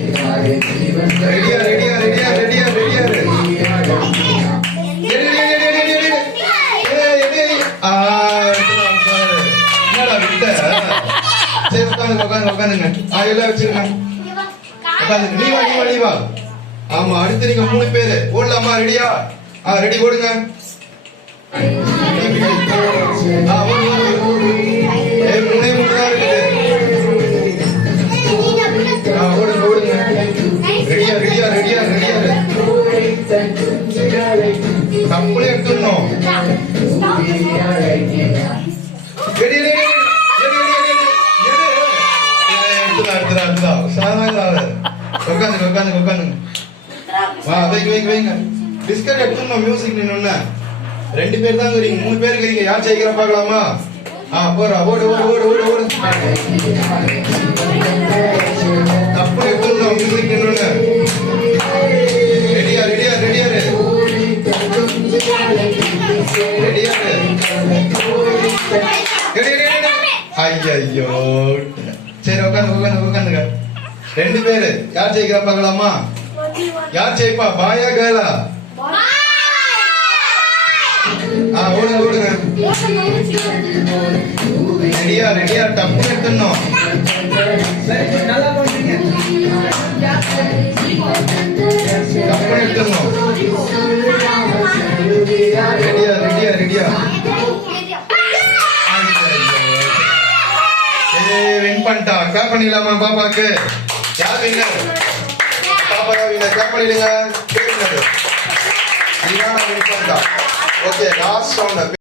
ரெடியா ரெடியா ரெடியா ரெடியா ரெடியா என்னடா விட்ட சரி உட்காந்துங்க உட்காந்துங்க உட்காந்துங்க எல்லாம் வச்சிருங்க உட்காந்துங்க நீ வா நீ வா நீ வா ஆமா அடுத்து நீங்க 3 பேரு ஓடலாமா ரெடியா ரெடி ஓடுங்க மூணே மூணு தான் இருக்குது ஓடுங்க ஓடுங்க ரெடியா ரெடியா ரெடியா ரெடியா தப்புல எடுத்துடணும் உட்காந்துங்க உட்காந்துங்க உட்காந்துங்க வைங்க வைங்க வைங்க பிஸ்கட் எடுத்துடணும் மியூசிக் நின்னு 2 பேர் தான் இருக்கீங்க 3 பேர் இருக்கீங்க யார் ஜெயிக்கிறா பார்க்கலாமா போறா ஓடு ஓடு ஓடு ஓடு ஓடு தப்பு எடுத்துடணும் மியூசிக் நின்னு ரெடியா ரெடியா ரெடியா ரெடியா ஐயோ சரி உட்காந்து உட்காந்து உட்காந்துங்க 2 பேரு யார் ஜெயிக்கிறா பார்க்கலாமா யார் ஜெயிப்பா பாயா கேர்ளா ஓடுங்க ஓடுங்க ரெடியா ரெடியா டப்பு எடுத்துடணும் டப்பு எடுத்துடணும் ரெடியா ரெடியா ரெடியா வின் பண்ணிட்டா கிளாப் பண்ணிடலாமா பாப்பாக்கு யார் வின்னர் பாப்பா வின்னர் கிளாப் பண்ணிடுங்க வின் பண்ணிட்டா ஓகே லாஸ்ட் ரவுண்ட்